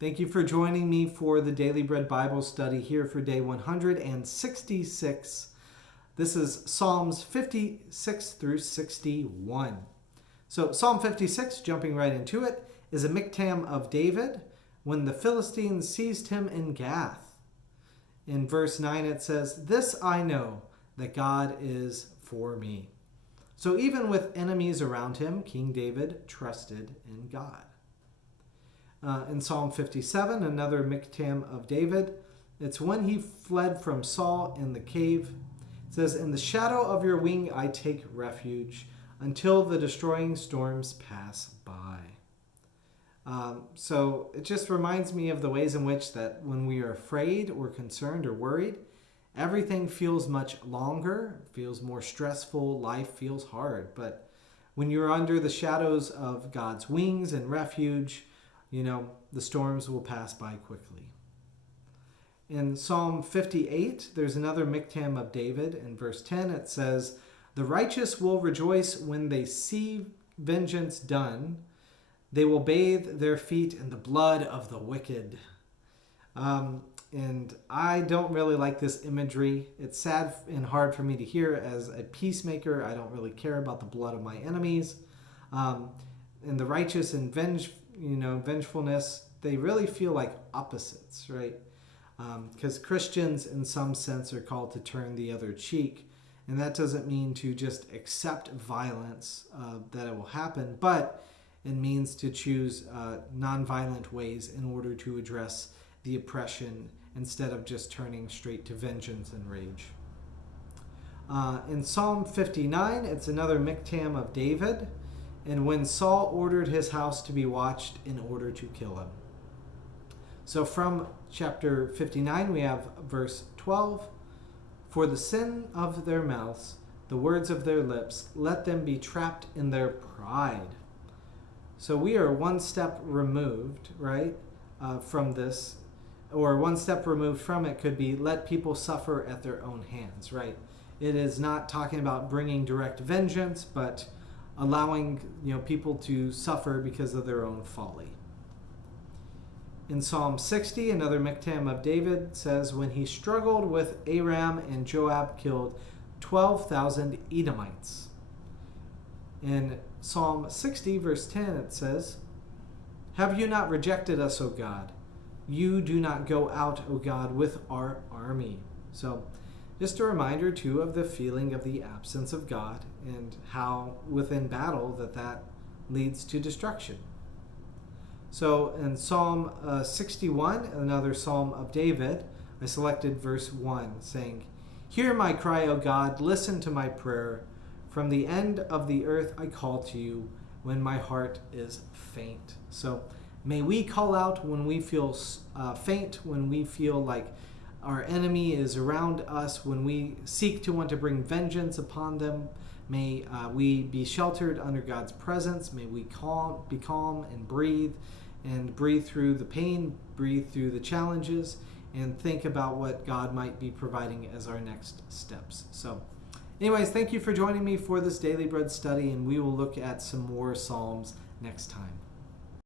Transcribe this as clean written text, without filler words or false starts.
Thank you for joining me for the Daily Bread Bible study here for day 166. This is Psalms 56 through 61. So Psalm 56, jumping right into it, is a miktam of David when the Philistines seized him in Gath. In verse 9 it says, "This I know, that God is for me." So even with enemies around him, King David trusted in God. In Psalm 57, another miktam of David, it's when he fled from Saul in the cave. It says, "In the shadow of your wing I take refuge until the destroying storms pass by." So it just reminds me of the ways in which that when we are afraid or concerned or worried, everything feels much longer, feels more stressful, life feels hard. But when you're under the shadows of God's wings and refuge, the storms will pass by quickly. In Psalm 58, there's another miktam of David. In verse 10, it says, "The righteous will rejoice when they see vengeance done. They will bathe their feet in the blood of the wicked." And I don't really like this imagery. It's sad and hard for me to hear as a peacemaker. I don't really care about the blood of my enemies. And the righteous and vengefulness, they really feel like opposites, right? Because Christians, in some sense, are called to turn the other cheek. And that doesn't mean to just accept violence, that it will happen, but it means to choose nonviolent ways in order to address the oppression instead of just turning straight to vengeance and rage. In Psalm 59, it's another miktam of David, and when Saul ordered his house to be watched in order to kill him. So from chapter 59, we have verse 12. "For the sin of their mouths, the words of their lips, let them be trapped in their pride." So we are one step removed, right, from this. Or one step removed from it could be let people suffer at their own hands, right? It is not talking about bringing direct vengeance, but allowing people to suffer because of their own folly. In Psalm 60, another miktam of David says, "When he struggled with Aram and Joab killed 12,000 Edomites." In Psalm 60, verse 10, it says, "Have you not rejected us, O God? You do not go out, O God, with our army." So just a reminder, too, of the feeling of the absence of God and how within battle that leads to destruction. So in Psalm 61, another Psalm of David, I selected verse 1, saying, "Hear my cry, O God, listen to my prayer. From the end of the earth I call to you when my heart is faint." So may we call out when we feel faint, when we feel like our enemy is around us, when we seek to want to bring vengeance upon them. May we be sheltered under God's presence. May we be calm and breathe through the pain, breathe through the challenges, and think about what God might be providing as our next steps. So anyways, thank you for joining me for this Daily Bread study, and we will look at some more Psalms next time.